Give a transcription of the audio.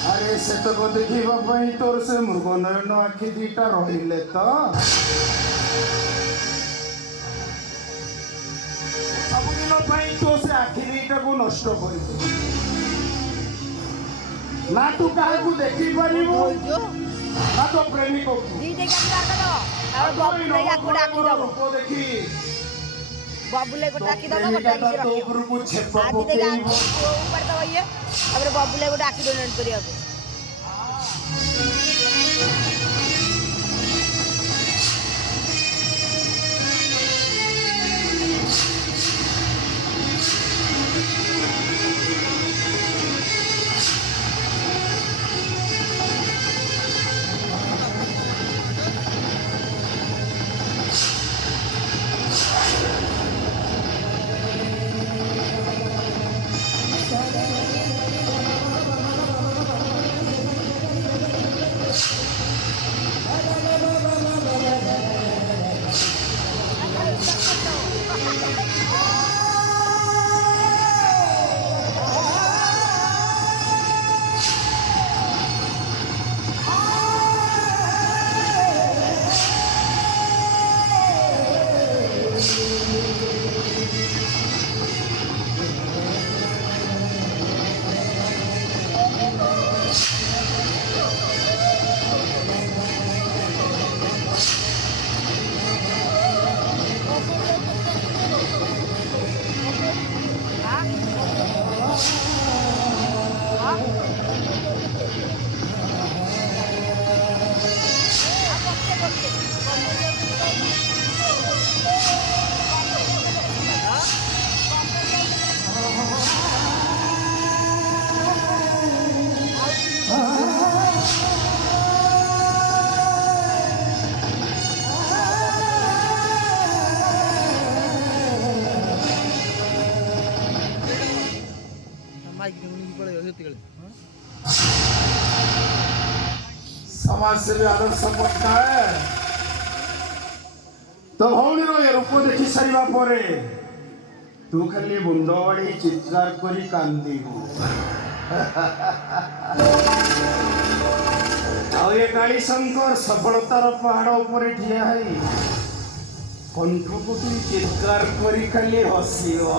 अरे से तो देखा तोर से मृग नयन आखि दीटा रहिले तो सबुदिन तो से आखि दीटा को नष्ट कर ना तू क्या देखी पार ना तो प्रेमिक देखी बबुले को डाकी दबो बताई से रखियो आदि दे गान ऊपर दबो ये अब बबुले को डाकी डोनेट करियो समाज से भी आदर्श पटना है तो भौणी रो रूप देखी सारा पर तू खाली मुंड बाड़ी चित्कार करी कांदीबू आए काली शंकर सफलतार पहाड़ ऊपर ठिया है कंठकुटी चित्कार करी खाली हसियो